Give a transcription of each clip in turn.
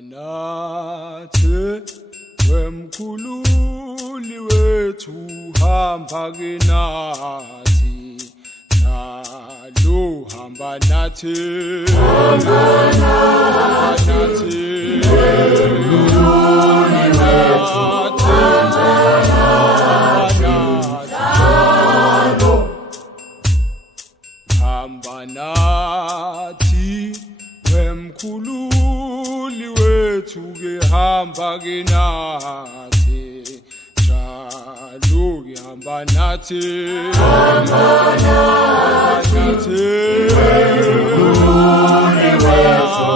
nathi wemkhululi wethu hamba ke nathi nalo hamba nathi wemkhululi wethu hamba nathi wemkhululi wethu ke hamba ke nathi njalo ke hamba nathi wemkhululi wethu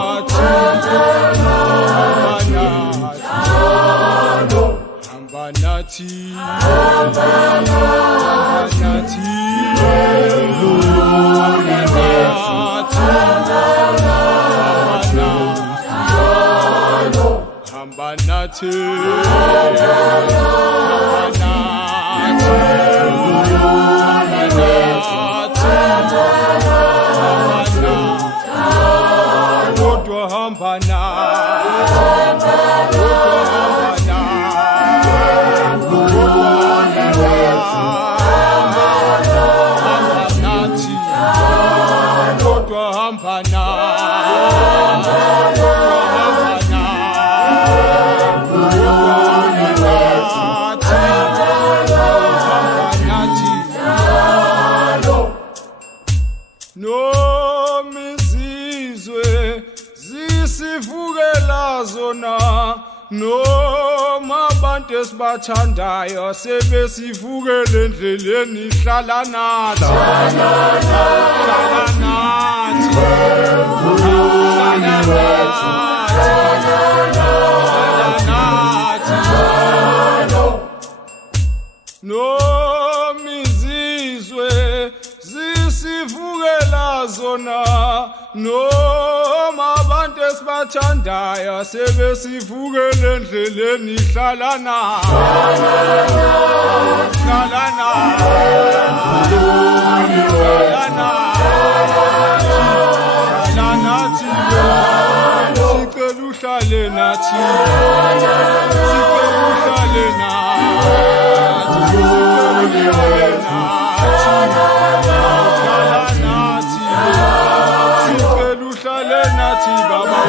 hamba nathi Nathi kodwa hamba nomizizwe zisivukela zona noma abantu esibathandayo sebesivukele endleleni hlala nathi nomizizwe zisivukela zona noma abantu esibathandayo sebesivukele endleleni hlala nathi sicela uhlale nathi baba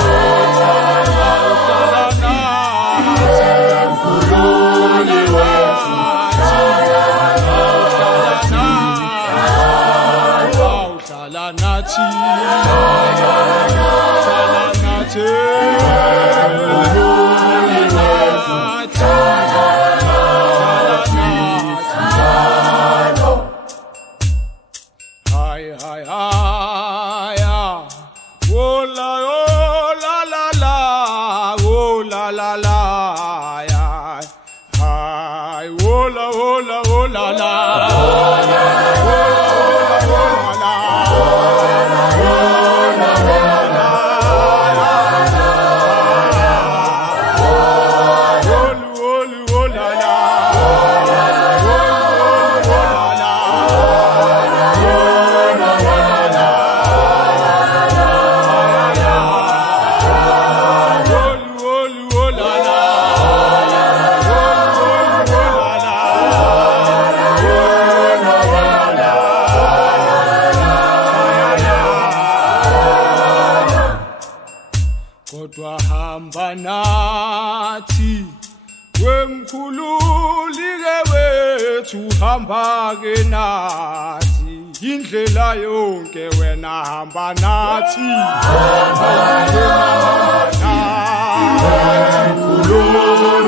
kodwa hamba nathi wemkhululi wethu hamba ke nathi indlela yonke wena hamba nathi wemkhululi